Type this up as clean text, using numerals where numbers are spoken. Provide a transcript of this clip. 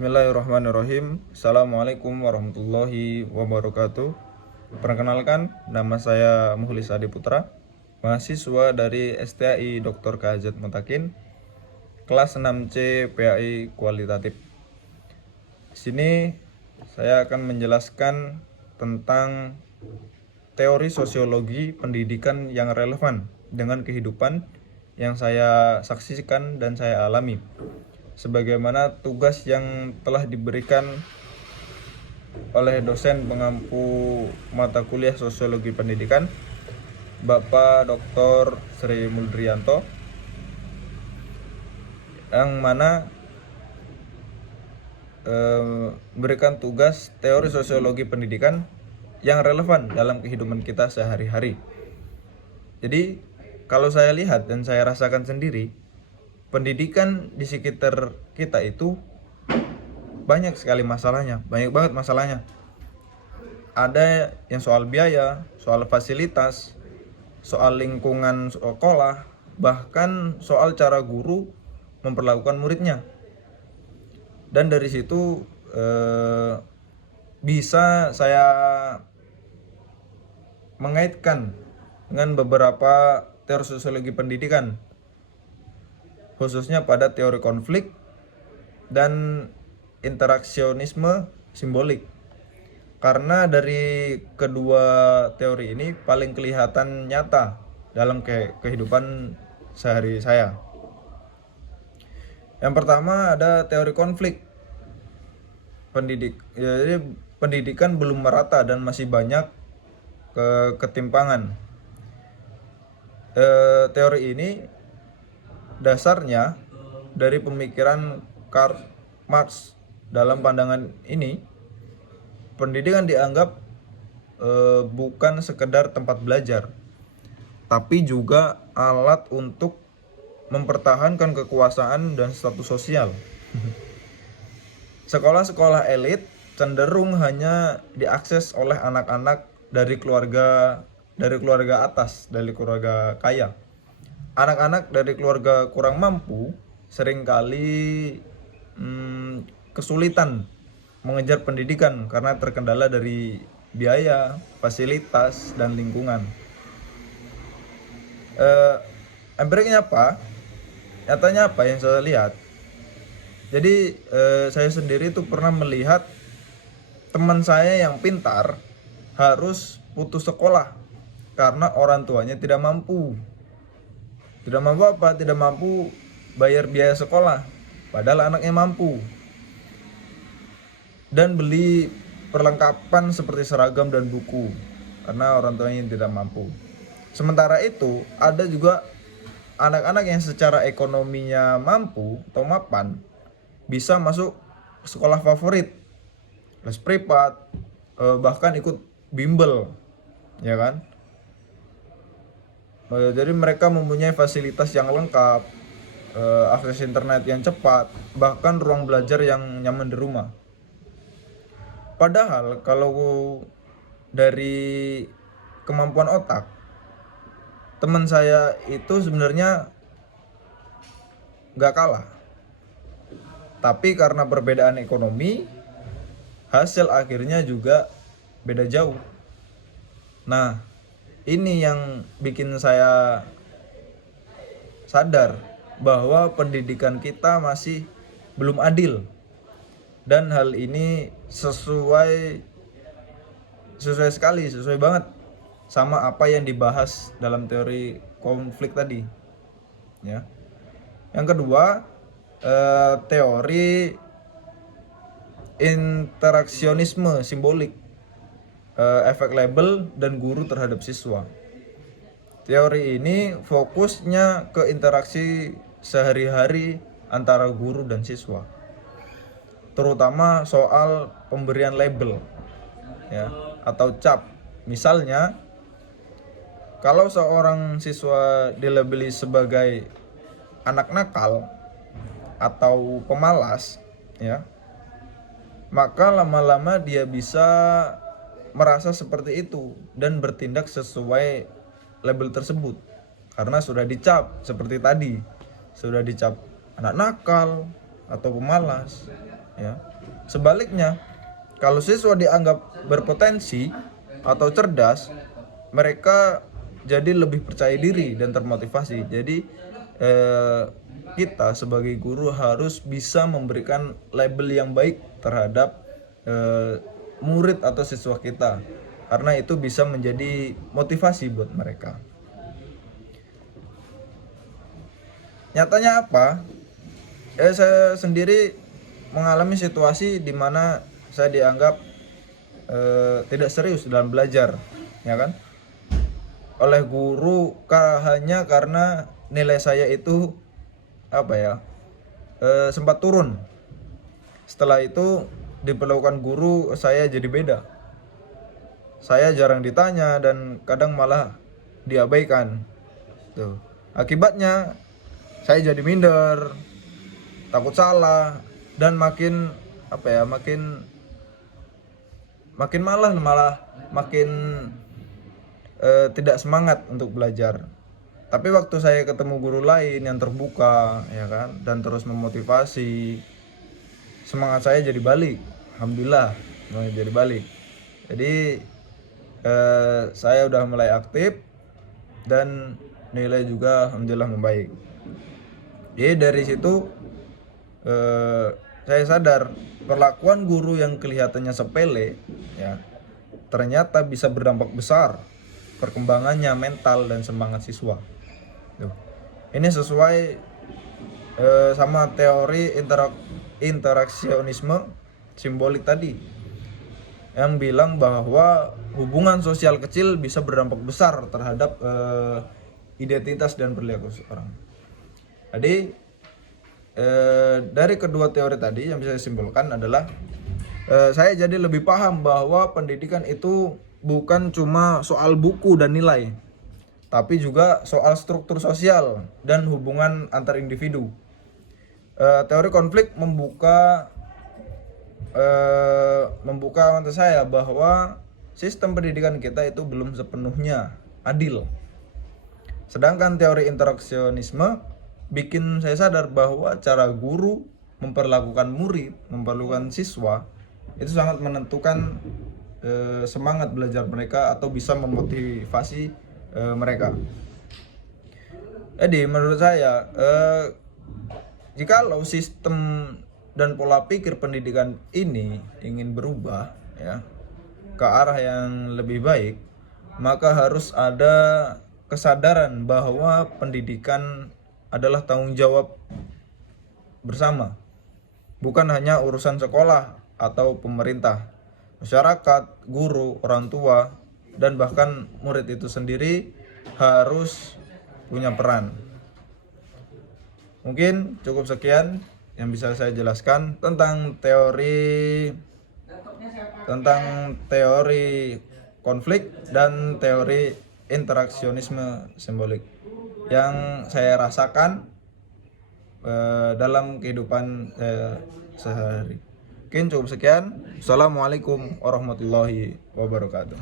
Bismillahirrahmanirrahim. Assalamualaikum warahmatullahi wabarakatuh. Perkenalkan, nama saya Muhlis Adi Putra, mahasiswa dari STAI Dr. KZ Mutakin, kelas 6C PAI Kualitatif. Di sini saya akan menjelaskan tentang teori sosiologi pendidikan yang relevan dengan kehidupan yang saya saksikan dan saya alami, sebagaimana tugas yang telah diberikan oleh dosen pengampu mata kuliah sosiologi pendidikan, Bapak Dr. Sri Muldrianto, yang mana memberikan tugas teori sosiologi pendidikan yang relevan dalam kehidupan kita sehari-hari. Jadi kalau saya lihat dan saya rasakan sendiri, pendidikan di sekitar kita itu banyak sekali masalahnya, banyak banget masalahnya. Ada yang soal biaya, soal fasilitas, soal lingkungan sekolah, bahkan soal cara guru memperlakukan muridnya. Dan dari situ bisa saya mengaitkan dengan beberapa teori sosiologi pendidikan, khususnya pada teori konflik dan interaksionisme simbolik. Karena dari kedua teori ini paling kelihatan nyata dalam kehidupan sehari saya. Yang pertama ada teori konflik. Jadi pendidikan belum merata dan masih banyak ketimpangan. Teori ini dasarnya dari pemikiran Karl Marx. Dalam pandangan ini, pendidikan dianggap bukan sekedar tempat belajar, tapi juga alat untuk mempertahankan kekuasaan dan status sosial. Sekolah-sekolah elit cenderung hanya diakses oleh anak-anak dari keluarga atas, dari keluarga kaya. Anak-anak dari keluarga kurang mampu seringkali kesulitan mengejar pendidikan karena terkendala dari biaya, fasilitas, dan lingkungan. Empiriknya apa? Nyatanya apa yang saya lihat? Jadi saya sendiri tuh pernah melihat teman saya yang pintar harus putus sekolah karena orang tuanya tidak mampu. Tidak mampu apa? Tidak mampu bayar biaya sekolah, padahal anaknya mampu. Dan beli perlengkapan seperti seragam dan buku karena orang tuanya yang tidak mampu. Sementara itu ada juga anak-anak yang secara ekonominya mampu atau mapan bisa masuk sekolah favorit, les privat, bahkan ikut bimbel, ya kan? Jadi mereka mempunyai fasilitas yang lengkap, akses internet yang cepat, bahkan ruang belajar yang nyaman di rumah. Padahal kalau dari kemampuan otak, teman saya itu sebenarnya nggak kalah. Tapi karena perbedaan ekonomi, hasil akhirnya juga beda jauh. Nah, ini yang bikin saya sadar bahwa pendidikan kita masih belum adil. Dan hal ini sesuai banget sama apa yang dibahas dalam teori konflik tadi, ya. Yang kedua, teori interaksionisme simbolik, efek label dan guru terhadap siswa. Teori ini fokusnya ke interaksi sehari-hari antara guru dan siswa, terutama soal pemberian label, ya, atau cap. Misalnya, kalau seorang siswa dilabeli sebagai anak nakal atau pemalas, ya, maka lama-lama dia bisa merasa seperti itu dan bertindak sesuai label tersebut karena sudah dicap seperti tadi, sudah dicap anak nakal atau pemalas, ya. Sebaliknya, kalau siswa dianggap berpotensi atau cerdas, mereka jadi lebih percaya diri dan termotivasi. Jadi kita sebagai guru harus bisa memberikan label yang baik terhadap murid atau siswa kita, karena itu bisa menjadi motivasi buat mereka. Nyatanya apa? Saya sendiri mengalami situasi di mana saya dianggap tidak serius dalam belajar, ya kan? Oleh guru hanya karena nilai saya itu sempat turun. Setelah itu diperlakukan guru saya jadi beda. Saya jarang ditanya dan kadang malah diabaikan. Tuh. Akibatnya saya jadi minder, takut salah, dan makin malah makin tidak semangat untuk belajar. Tapi waktu saya ketemu guru lain yang terbuka, ya kan, dan terus memotivasi, semangat saya jadi balik. Alhamdulillah, jadi balik. Jadi saya udah mulai aktif dan nilai juga alhamdulillah membaik. Jadi dari situ saya sadar perlakuan guru yang kelihatannya sepele, ya, ternyata bisa berdampak besar perkembangannya mental dan semangat siswa. Tuh. Ini sesuai sama teori interaksionisme simbolik tadi, yang bilang bahwa hubungan sosial kecil bisa berdampak besar terhadap identitas dan perilaku seseorang. Jadi dari kedua teori tadi yang bisa disimpulkan adalah saya jadi lebih paham bahwa pendidikan itu bukan cuma soal buku dan nilai, tapi juga soal struktur sosial dan hubungan antar individu. Teori konflik membuka mata saya bahwa sistem pendidikan kita itu belum sepenuhnya adil. Sedangkan teori interaksionisme bikin saya sadar bahwa cara guru memperlakukan murid, memperlakukan siswa itu sangat menentukan semangat belajar mereka atau bisa memotivasi mereka. Jadi menurut saya jikalau sistem dan pola pikir pendidikan ini ingin berubah, ya, ke arah yang lebih baik, maka harus ada kesadaran bahwa pendidikan adalah tanggung jawab bersama, bukan hanya urusan sekolah atau pemerintah. Masyarakat, guru, orang tua, dan bahkan murid itu sendiri harus punya peran. Mungkin cukup sekian yang bisa saya jelaskan tentang teori konflik dan teori interaksionisme simbolik yang saya rasakan dalam kehidupan sehari. Mungkin cukup sekian. Assalamualaikum warahmatullahi wabarakatuh.